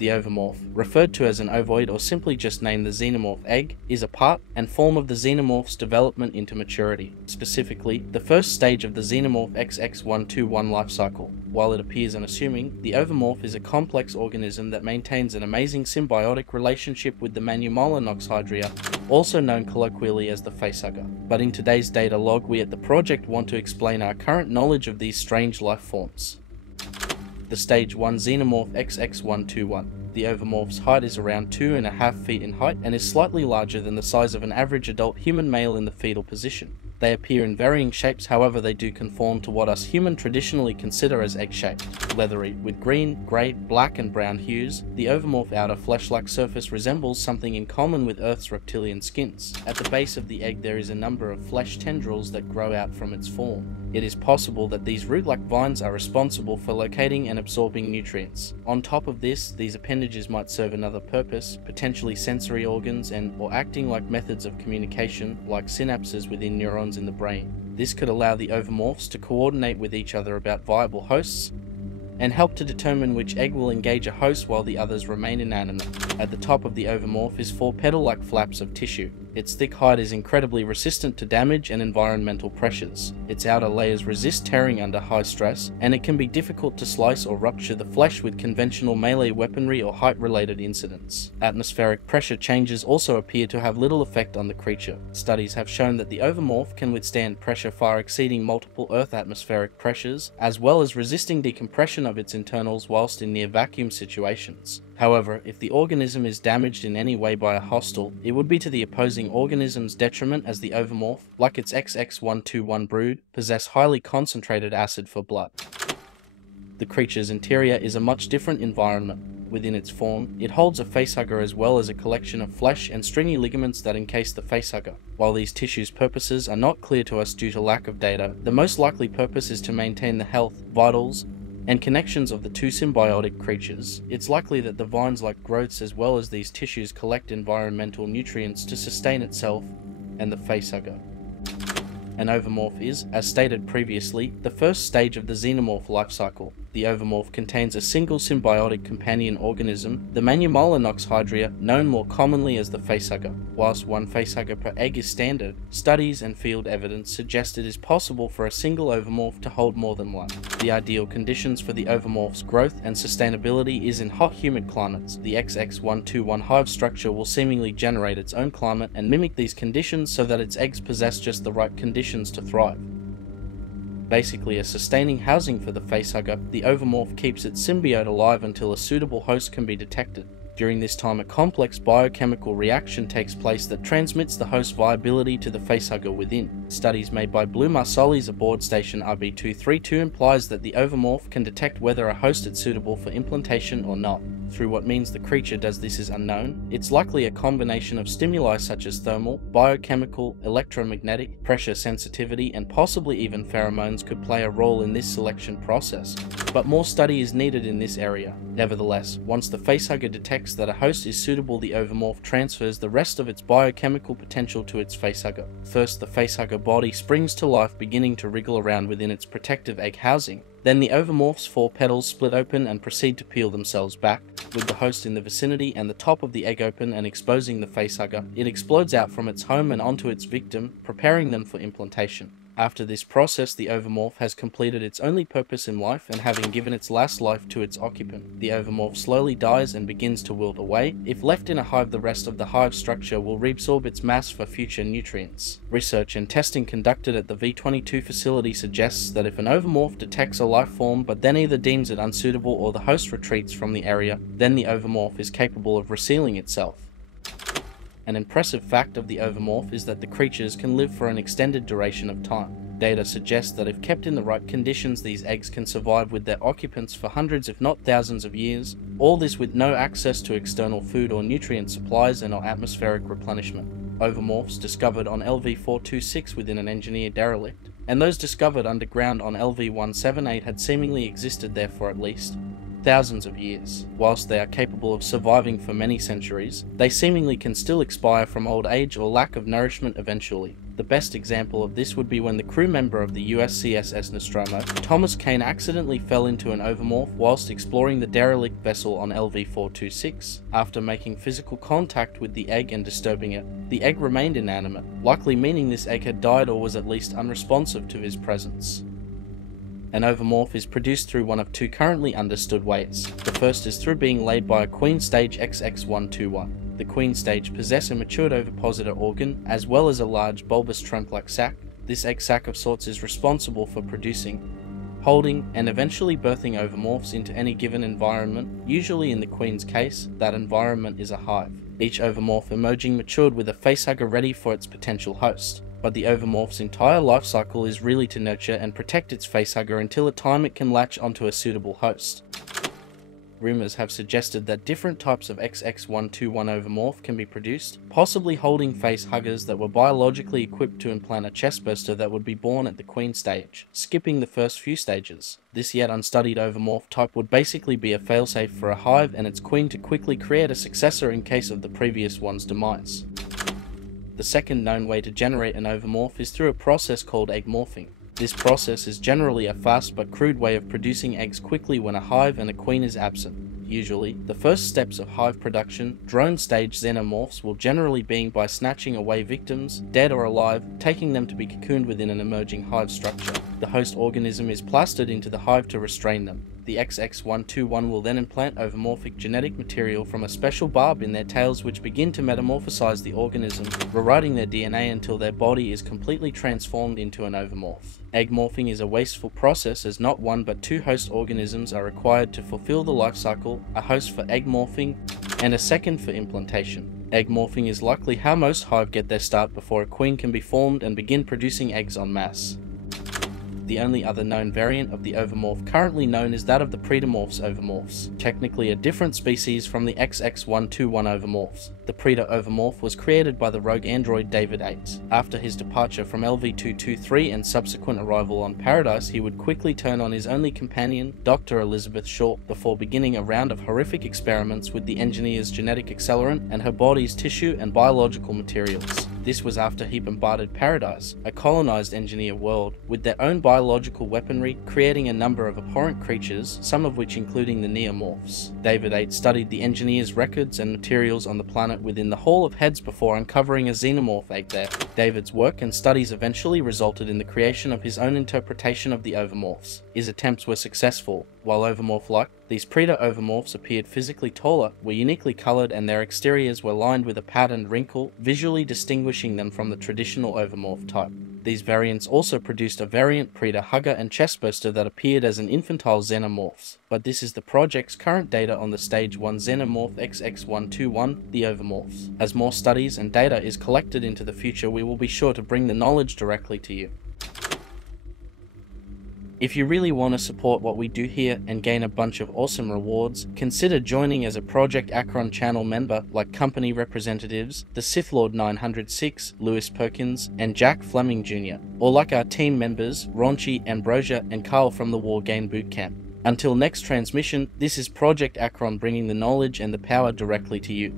The Ovomorph, referred to as an ovoid or simply just named the Xenomorph egg, is a part and form of the Xenomorph's development into maturity, specifically, the first stage of the Xenomorph XX121 life cycle. While it appears unassuming, the Ovomorph is a complex organism that maintains an amazing symbiotic relationship with the Mmmm, also known colloquially as the facehugger. But in today's data log, we at the project want to explain our current knowledge of these strange life forms. The Stage 1 Xenomorph XX121. The Ovomorph's height is around 2.5 feet in height and is slightly larger than the size of an average adult human male in the fetal position. They appear in varying shapes, however they do conform to what us humans traditionally consider as egg-shaped. Leathery, with green, grey, black and brown hues, the Ovomorph outer flesh-like surface resembles something in common with Earth's reptilian skins. At the base of the egg there is a number of flesh tendrils that grow out from its form. It is possible that these root-like vines are responsible for locating and absorbing nutrients. On top of this, these appendages might serve another purpose, potentially sensory organs or acting like methods of communication, like synapses within neurons in the brain. This could allow the Ovomorphs to coordinate with each other about viable hosts and help to determine which egg will engage a host while the others remain inanimate. At the top of the Ovomorph is 4 petal-like flaps of tissue. Its thick hide is incredibly resistant to damage and environmental pressures. Its outer layers resist tearing under high stress, and it can be difficult to slice or rupture the flesh with conventional melee weaponry or height-related incidents. Atmospheric pressure changes also appear to have little effect on the creature. Studies have shown that the Ovomorph can withstand pressure far exceeding multiple Earth atmospheric pressures, as well as resisting decompression of its internals whilst in near vacuum situations. However, if the organism is damaged in any way by a hostile, it would be to the opposing organism's detriment, as the Ovomorph, like its XX121 brood, possess highly concentrated acid for blood. The creature's interior is a much different environment. Within its form, it holds a facehugger as well as a collection of flesh and stringy ligaments that encase the facehugger. While these tissues' purposes are not clear to us due to lack of data, the most likely purpose is to maintain the health, vitals, and connections of the two symbiotic creatures. It's likely that the vines-like growths as well as these tissues collect environmental nutrients to sustain itself and the facehugger. An Ovomorph is, as stated previously, the first stage of the Xenomorph life cycle. The Ovomorph contains a single symbiotic companion organism, the Mmmm, known more commonly as the facehugger. Whilst one facehugger per egg is standard, studies and field evidence suggest it is possible for a single Ovomorph to hold more than one. The ideal conditions for the Ovomorph's growth and sustainability is in hot, humid climates. The XX121 hive structure will seemingly generate its own climate and mimic these conditions so that its eggs possess just the right conditions to thrive. Basically a sustaining housing for the facehugger, the Ovomorph keeps its symbiote alive until a suitable host can be detected. During this time, a complex biochemical reaction takes place that transmits the host viability to the facehugger within. Studies made by Blue Marsoli's aboard station RB232 implies that the Ovomorph can detect whether a host is suitable for implantation or not. Through what means the creature does this is unknown, it's likely a combination of stimuli such as thermal, biochemical, electromagnetic, pressure sensitivity, and possibly even pheromones could play a role in this selection process. But more study is needed in this area. Nevertheless, once the facehugger detects that a host is suitable, the Ovomorph transfers the rest of its biochemical potential to its facehugger. First, the facehugger body springs to life, beginning to wriggle around within its protective egg housing. Then the Ovomorph's 4 petals split open and proceed to peel themselves back. With the host in the vicinity and the top of the egg open and exposing the facehugger, it explodes out from its home and onto its victim, preparing them for implantation. After this process, the Ovomorph has completed its only purpose in life, and having given its last life to its occupant, the Ovomorph slowly dies and begins to wilt away. If left in a hive, the rest of the hive structure will reabsorb its mass for future nutrients. Research and testing conducted at the V22 facility suggests that if an Ovomorph detects a life form but then either deems it unsuitable or the host retreats from the area, then the Ovomorph is capable of resealing itself. An impressive fact of the Ovomorph is that the creatures can live for an extended duration of time. Data suggests that if kept in the right conditions, these eggs can survive with their occupants for hundreds if not thousands of years, all this with no access to external food or nutrient supplies and or atmospheric replenishment. Ovomorphs discovered on LV-426 within an engineered derelict, and those discovered underground on LV-178 had seemingly existed there for at least thousands of years. Whilst they are capable of surviving for many centuries, they seemingly can still expire from old age or lack of nourishment eventually. The best example of this would be when the crew member of the USCSS Nostromo, Thomas Kane, accidentally fell into an Ovomorph whilst exploring the derelict vessel on LV-426. After making physical contact with the egg and disturbing it, the egg remained inanimate, likely meaning this egg had died or was at least unresponsive to his presence. An Ovomorph is produced through one of two currently understood ways. The first is through being laid by a queen stage XX121. The queen stage possess a matured ovipositor organ, as well as a large bulbous trunk-like sac. This egg sac of sorts is responsible for producing, holding, and eventually birthing ovomorphs into any given environment. Usually in the queen's case, that environment is a hive. Each ovomorph emerging matured with a facehugger ready for its potential host. But the ovomorph's entire life cycle is really to nurture and protect its facehugger until a time it can latch onto a suitable host. Rumors have suggested that different types of XX121 ovomorph can be produced, possibly holding facehuggers that were biologically equipped to implant a chestburster that would be born at the queen stage, skipping the first few stages. This yet unstudied ovomorph type would basically be a failsafe for a hive and its queen to quickly create a successor in case of the previous one's demise. The second known way to generate an ovomorph is through a process called egg morphing. This process is generally a fast but crude way of producing eggs quickly when a hive and a queen is absent. Usually, the first steps of hive production, drone stage xenomorphs, will generally be by snatching away victims, dead or alive, taking them to be cocooned within an emerging hive structure. The host organism is plastered into the hive to restrain them. The XX121 will then implant ovomorphic genetic material from a special barb in their tails, which begin to metamorphosize the organism, rewriting their DNA until their body is completely transformed into an ovomorph. Egg morphing is a wasteful process, as not one but two host organisms are required to fulfill the life cycle, a host for egg morphing and a second for implantation. Egg morphing is likely how most hive get their start before a queen can be formed and begin producing eggs en masse. The only other known variant of the ovomorph currently known is that of the Predomorphs ovomorphs, technically a different species from the XX121 ovomorphs. The Predator ovomorph was created by the rogue android David Ayotte. After his departure from LV-223 and subsequent arrival on Paradise, he would quickly turn on his only companion, Dr. Elizabeth Shaw, before beginning a round of horrific experiments with the engineer's genetic accelerant and her body's tissue and biological materials. This was after he bombarded Paradise, a colonized engineer world, with their own biological weaponry, creating a number of abhorrent creatures, some of which including the neomorphs. David Ayotte studied the engineer's records and materials on the planet within the Hall of Heads before uncovering a xenomorph egg there. David's work and studies eventually resulted in the creation of his own interpretation of the ovomorphs. His attempts were successful. While ovomorph-like, these Predator ovomorphs appeared physically taller, were uniquely coloured, and their exteriors were lined with a patterned wrinkle, visually distinguishing them from the traditional ovomorph type. These variants also produced a variant Predator hugger and chestburster that appeared as an infantile xenomorphs, but this is the project's current data on the Stage 1 xenomorph XX121, the ovomorphs. As more studies and data is collected into the future, we will be sure to bring the knowledge directly to you. If you really want to support what we do here and gain a bunch of awesome rewards, consider joining as a Project ACHERON channel member like company representatives, the Sith Lord 906, Lewis Perkins, and Jack Fleming Jr., or like our team members, Raunchy, Ambrosia, and Karl from the War Game Bootcamp. Until next transmission, this is Project ACHERON bringing the knowledge and the power directly to you.